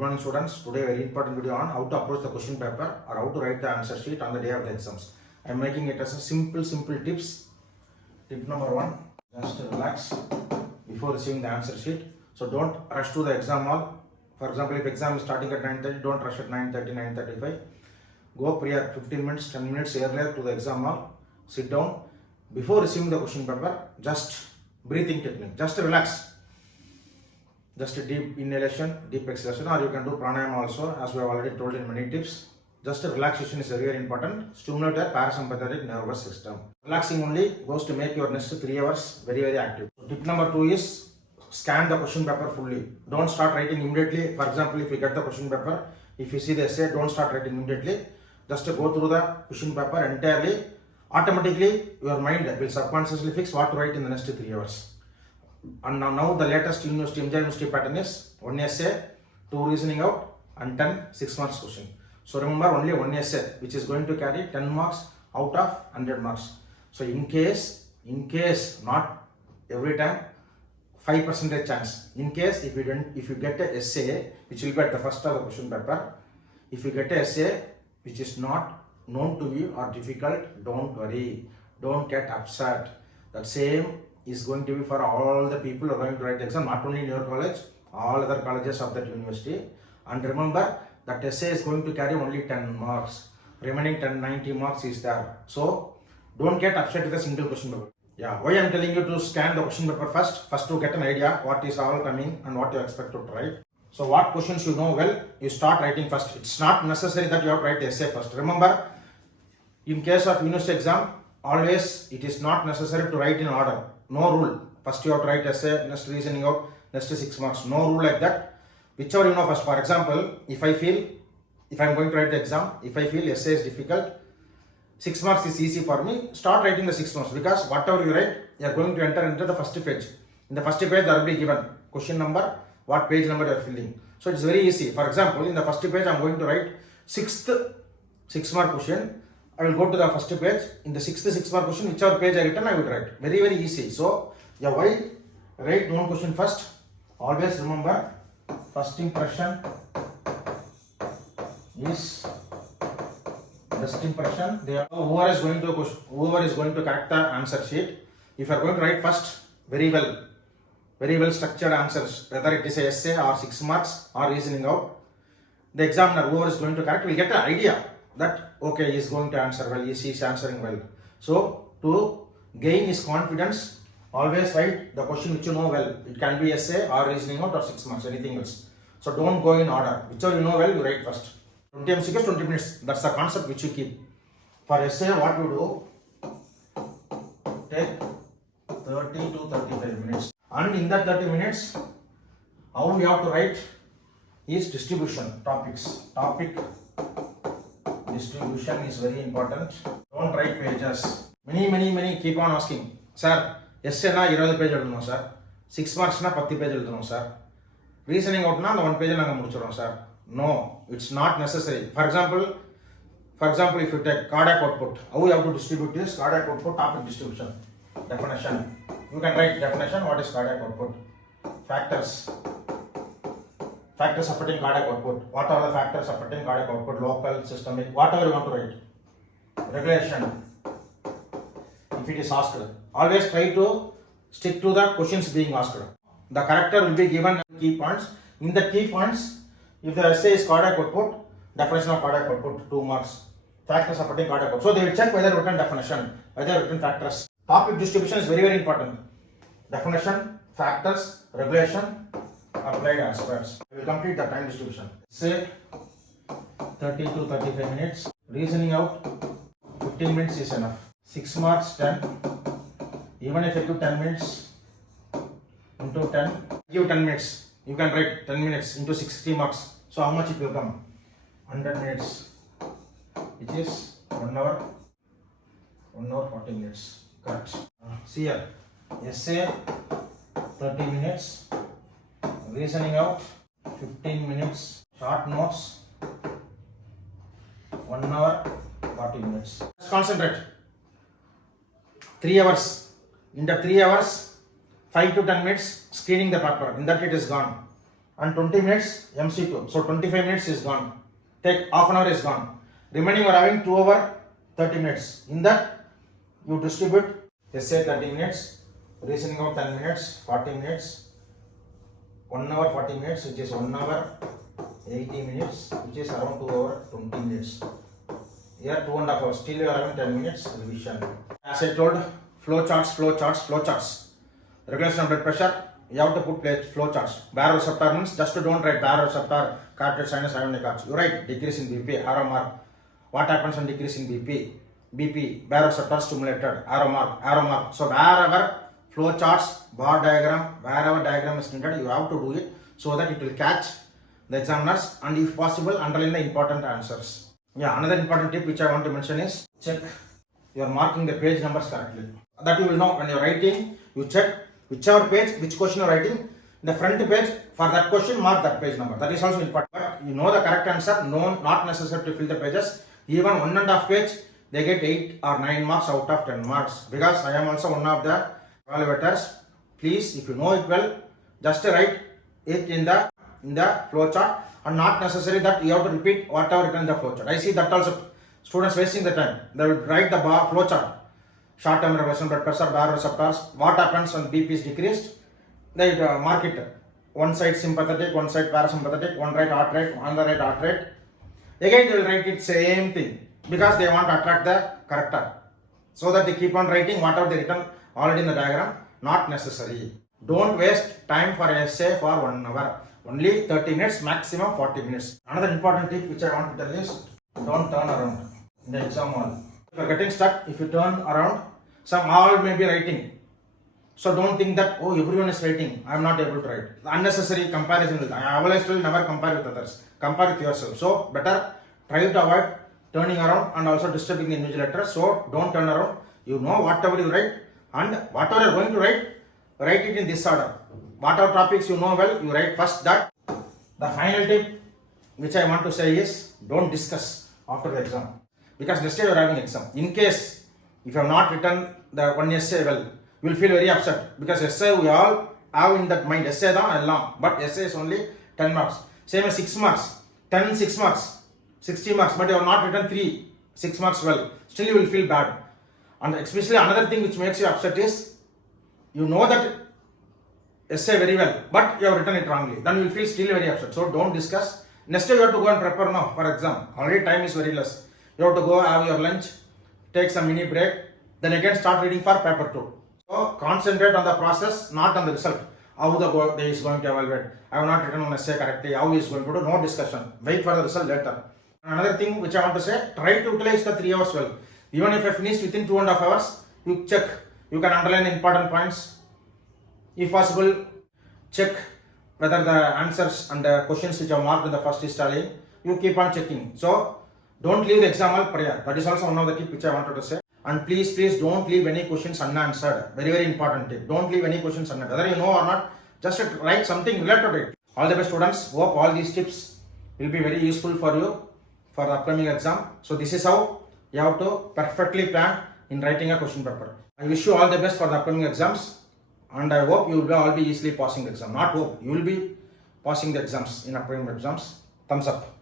morning students. Today very important video on how to approach the question paper or how to write the answer sheet on the day of the exams. I am making it as a simple tips. Tip number 1, just relax before receiving the answer sheet. So don't rush to the exam hall. For example, if exam is starting at 9:30, don't rush at 9:30, 9:35. Go prior 15 minutes, 10 minutes earlier to the exam hall. Sit down. Before receiving the question paper, just breathing technique. Just relax. Just a deep inhalation, deep exhalation, or you can do pranayama also, as we have already told in many tips. Just relaxation is very important. Stimulate your parasympathetic nervous system. Relaxing only goes to make your next 3 hours very active. So tip number 2 is scan the question paper fully. Don't start writing immediately. For example, if you get the question paper, if you see the essay, don't start writing immediately. Just go through the question paper entirely. Automatically, your mind will subconsciously fix what to write in the next 3 hours. And now the latest university pattern is 1 essay, 2 reasoning out, and 10 6 marks question. So remember, only 1 essay which is going to carry 10 marks out of 100 marks. So in case not every time, 5% chance. In case if you get an essay which will be at the first of the question paper, if you get an essay which is not known to you or difficult, don't worry, don't get upset. That same is going to be for all the people who are going to write the exam, not only in your college, all other colleges of that university. And remember, that essay is going to carry only 10 marks. Remaining 90 marks is there. So don't get upset with a single question paper. Yeah, why I am telling you to scan the question paper first to get an idea what is all coming and what you expect to write. So what questions you know well, you start writing first. It's not necessary that you have to write the essay first. Remember, in case of university exam, always it is not necessary to write in order. No rule. First you have to write essay, next reasoning out, next 6 marks. No rule like that. Whichever you know first. For example, if I am going to write the exam, if I feel essay is difficult, 6 marks is easy for me, start writing the 6 marks, because whatever you write, you are going to enter into the first page. In the first page, there will be given question number, what page number you are filling. So it's very easy. For example, in the first page, I am going to write 6th 6 mark question. I will go to the first page. In the 6th 6 mark question, whichever page I written, I will write. Very easy. So, yeah, why write one question first? Always remember, first impression is best impression. Whoever is going to correct the answer sheet, if you are going to write first very well structured answers, whether it is a essay or 6 marks or reasoning out, the examiner, whoever is going to correct, will get an idea that okay, he is going to answer well, he is answering well. So to gain his confidence, always write the question which you know well. It can be essay or reasoning out or 6 marks, anything else. So don't go in order. Whichever you know well, you write first. 20 MCQs, 20 minutes. That's the concept which you keep. For essay, what you do, take 30 to 35 minutes. And in that 30 minutes, how we have to write is distribution, topics. Topic distribution is very important. Don't write pages. Many keep on asking, sir, essay na 20 page eludnom sir, 6 marks na 10 page eludnom sir, reasoning out na 1 page naanga mudichirom sir. No, it's not necessary. For example, if you take cardiac output, how you have to distribute this cardiac output, topic distribution, definition. You can write definition, what is cardiac output, factors affecting cardiac output, what are the factors affecting cardiac output, local, systemic, whatever you want to write. Regulation, if it is asked, always try to stick to the questions being asked. The corrector will be given key points. In the key points, if the essay is cardiac output, definition of cardiac output, 2 marks. Factors affecting cardiac output. So they will check whether written definition, whether written factors. Topic distribution is very important. Definition, factors, regulation, applied aspects. We will complete the time distribution. Say 30 to 35 minutes. Reasoning out, 15 minutes is enough. 6 marks, 10. Even if you give 10 minutes into 10, give 10 minutes. You can write 10 minutes into 60 marks. So how much it will come? 100 minutes, which is 1 hour 40 minutes. Correct. See here, essay 30 minutes, reasoning out 15 minutes, short notes 1 hour 40 minutes. Let's concentrate. 3 hours. In the 3 hours, 5 to 10 minutes screening the paper. In that it is gone. and 20 minutes MCQ. So 25 minutes is gone. Take half an hour is gone. Remaining you are having 2 hours 30 minutes. In that you distribute essay 30 minutes, reasoning out 10 minutes, 40 minutes, 1 hour 40 minutes, which is 1 hour 80 minutes, which is around 2 hours 20 minutes. Here 2.5 hours. Still you are having 10 minutes revision. As I told, flowcharts. Regulation of blood pressure. You have to put flowcharts. Bar receptor means just don't write bar receptor, carotid sinus, ionic arch. You write decrease in BP, arrow mark. What happens when decrease in BP? BP, bar receptor stimulated, arrow mark. So wherever flowcharts, bar diagram, wherever diagram is needed, you have to do it so that it will catch the examiners and if possible underline the important answers. Yeah, another important tip which I want to mention is check you are marking the page numbers correctly. That you will know when you are writing, you check whichever page, which question you are writing, the front page for that question mark that page number. That is also important. But you know the correct answer, no, not necessary to fill the pages. Even 1.5 page, they get 8 or 9 marks out of 10 marks. Because I am also one of the evaluators. Please, if you know it well, just write it in the flowchart and not necessary that you have to repeat whatever written in the flowchart. I see that also students wasting the time. They will write the flowchart. Short-term regulation, blood pressure, bar receptors. What happens when BP is decreased? They mark it. One side sympathetic, one side parasympathetic, one right heart rate, another right heart rate. Again they will write it same thing because they want to attract the corrector. So that they keep on writing whatever they written already in the diagram. Not necessary. Don't waste time for essay for 1 hour. Only 30 minutes, maximum 40 minutes. Another important tip which I want to tell is don't turn around in the exam hall. If you are getting stuck, if you turn around, some all may be writing. So don't think that, oh, everyone is writing, I am not able to write. Unnecessary comparison. I always tell never compare with others. Compare with yourself. So better try to avoid turning around and also disturbing the invigilator. So don't turn around. You know whatever you write and whatever you are going to write it in this order. Whatever topics you know well, you write first that. The final tip which I want to say is don't discuss after the exam. Because next day you are having exam. In case if you have not written the one essay well, you will feel very upset. Because essay we all have in that mind. Essay is long, but essay is only 10 marks. Same as 6 marks. 10, 6 marks. 60 marks, but you have not written 6 marks well. Still you will feel bad. And especially another thing which makes you upset is, you know that essay very well, but you have written it wrongly. Then you will feel still very upset. So don't discuss. Next day you have to go and prepare now for exam. Already time is very less. You have to go have your lunch, take some mini break, then again start reading for paper 2. So concentrate on the process, not on the result. How the day is going to evaluate. I have not written an essay correctly. How he is going to do? No discussion. Wait for the result later. Another thing which I want to say, try to utilize the 3 hours well. Even if I finished within 2.5 hours, you check. You can underline the important points. If possible, check whether the answers and the questions which are marked in the first is tallying. You keep on checking. So don't leave the exam hall prior. That is also one of the tips which I wanted to say. And please don't leave any questions unanswered. Very, very important tip. Don't leave any questions unanswered. Whether you know or not, just write something related to it. All the best, students. Hope all these tips will be very useful for you for the upcoming exam. So this is how you have to perfectly plan in writing a question paper. I wish you all the best for the upcoming exams. And I hope you will all be easily passing the exam. Not hope, you will be passing the exams in upcoming exams. Thumbs up.